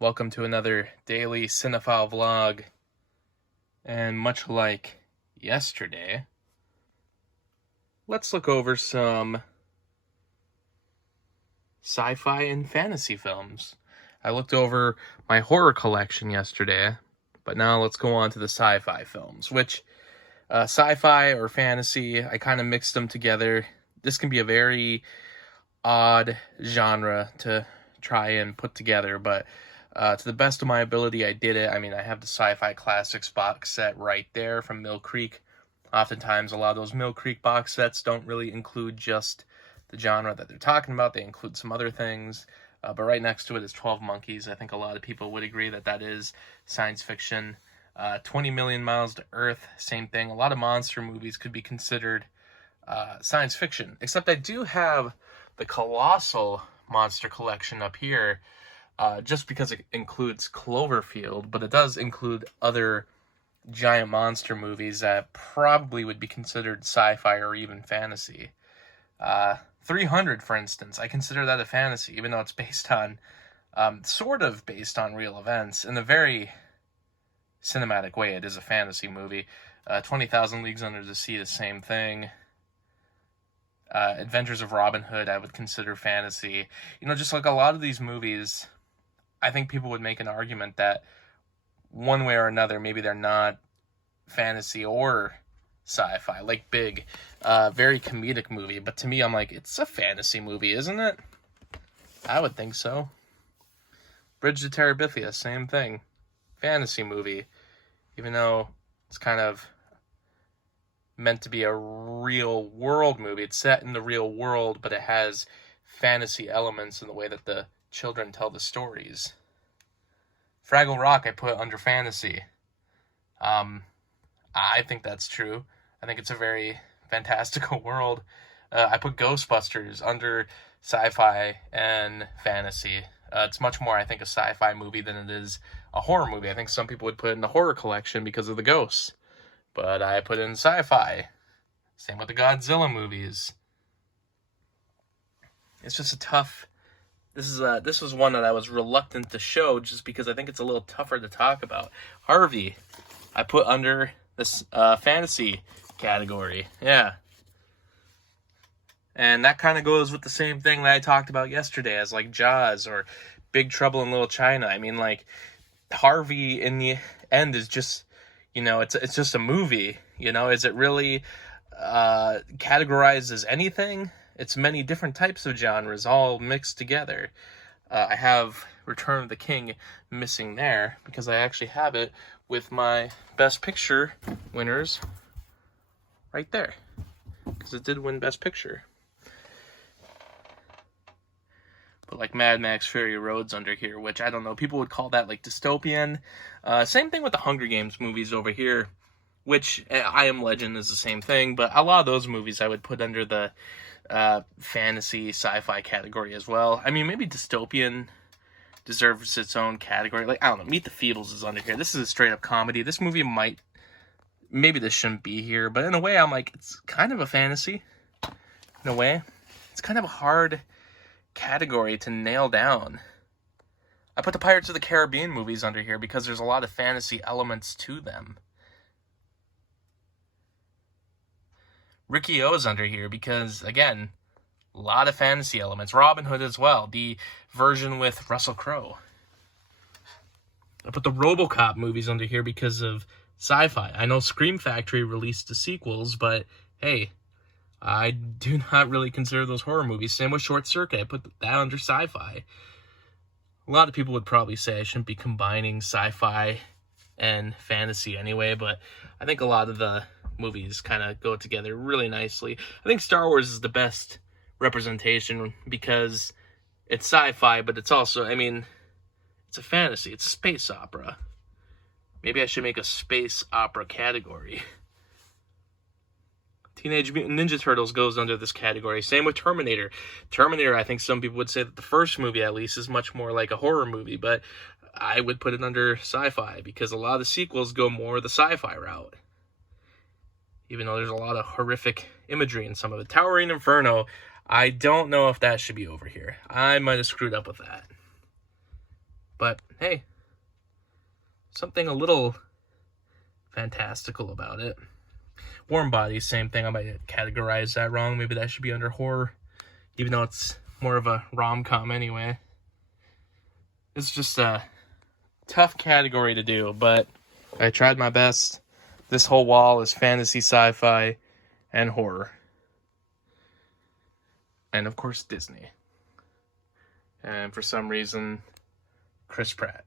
Welcome to another daily cinephile vlog. And much like yesterday, let's look over some sci-fi and fantasy films. I looked over my horror collection yesterday, but now let's go on to the sci-fi films, which sci-fi or fantasy, I kind of mixed them together. This can be a very odd genre to try and put together, but to the best of my ability, I did it. I mean, I have the Sci-Fi Classics box set right there from Mill Creek. Oftentimes, a lot of those Mill Creek box sets don't really include just the genre that they're talking about. They include some other things. But right next to it is 12 Monkeys. I think a lot of people would agree that that is science fiction. 20 Million Miles to Earth, same thing. A lot of monster movies could be considered science fiction. Except I do have the colossal monster collection up here, just because it includes Cloverfield, but it does include other giant monster movies that probably would be considered sci-fi or even fantasy. 300, for instance, I consider that a fantasy, even though it's based on, sort of based on real events. In a very cinematic way, it is a fantasy movie. 20,000 Leagues Under the Sea, the same thing. Adventures of Robin Hood, I would consider fantasy. You know, just like a lot of these movies, I think people would make an argument that one way or another, maybe they're not fantasy or sci-fi, like Big, very comedic movie. But to me, I'm like, it's a fantasy movie, isn't it? I would think so. Bridge to Terabithia, same thing. Fantasy movie, even though it's kind of meant to be a real world movie. It's set in the real world, but it has fantasy elements in the way that the children tell the stories. Fraggle Rock, I put under fantasy. I think that's true. I think it's a very fantastical world. I put Ghostbusters under sci-fi and fantasy. It's much more, I think, a sci-fi movie than it is a horror movie. I think some people would put it in the horror collection because of the ghosts, but I put it in sci-fi. Same with the Godzilla movies. It's just a tough... This was one that I was reluctant to show just because I think it's a little tougher to talk about. Harvey, I put under this fantasy category. Yeah. And that kind of goes with the same thing that I talked about yesterday as like Jaws or Big Trouble in Little China. I mean, like, Harvey in the end is just, you know, it's just a movie. You know, is it really categorized as anything? It's many different types of genres all mixed together. I have Return of the King missing there because I actually have it with my Best Picture winners right there, because it did win Best Picture. But like Mad Max Fury Road's under here, which I don't know, people would call that like dystopian. Same thing with the Hunger Games movies over here, which I Am Legend is the same thing, but a lot of those movies I would put under the fantasy sci-fi category as well. I mean, maybe dystopian deserves its own category. Like, I don't know, Meet the Feebles is under here. This is a straight up comedy. This movie maybe this shouldn't be here, but in a way I'm like, it's kind of a fantasy. In a way, it's kind of a hard category to nail down. I put the Pirates of the Caribbean movies under here because there's a lot of fantasy elements to them. Ricky O's under here because, again, a lot of fantasy elements. Robin Hood as well, the version with Russell Crowe. I put the RoboCop movies under here because of sci-fi. I know Scream Factory released the sequels, but hey, I do not really consider those horror movies. Same with Short Circuit. I put that under sci-fi. A lot of people would probably say I shouldn't be combining sci-fi and fantasy anyway, but I think a lot of the movies kind of go together really nicely. I think Star Wars is the best representation because it's sci-fi, but it's also, I mean, it's a fantasy. It's a space opera. Maybe I should make a space opera category. Teenage Mutant Ninja Turtles goes under this category. Same with Terminator. Terminator, I think some people would say that the first movie, at least, is much more like a horror movie, but I would put it under sci-fi because a lot of the sequels go more the sci-fi route, even though there's a lot of horrific imagery in some of it. Towering Inferno, I don't know if that should be over here. I might have screwed up with that. But hey, something a little fantastical about it. Warm Bodies, same thing. I might categorize that wrong. Maybe that should be under horror, even though it's more of a rom-com anyway. It's just a tough category to do, but I tried my best. This whole wall is fantasy, sci-fi, and horror. And of course, Disney. And for some reason, Chris Pratt.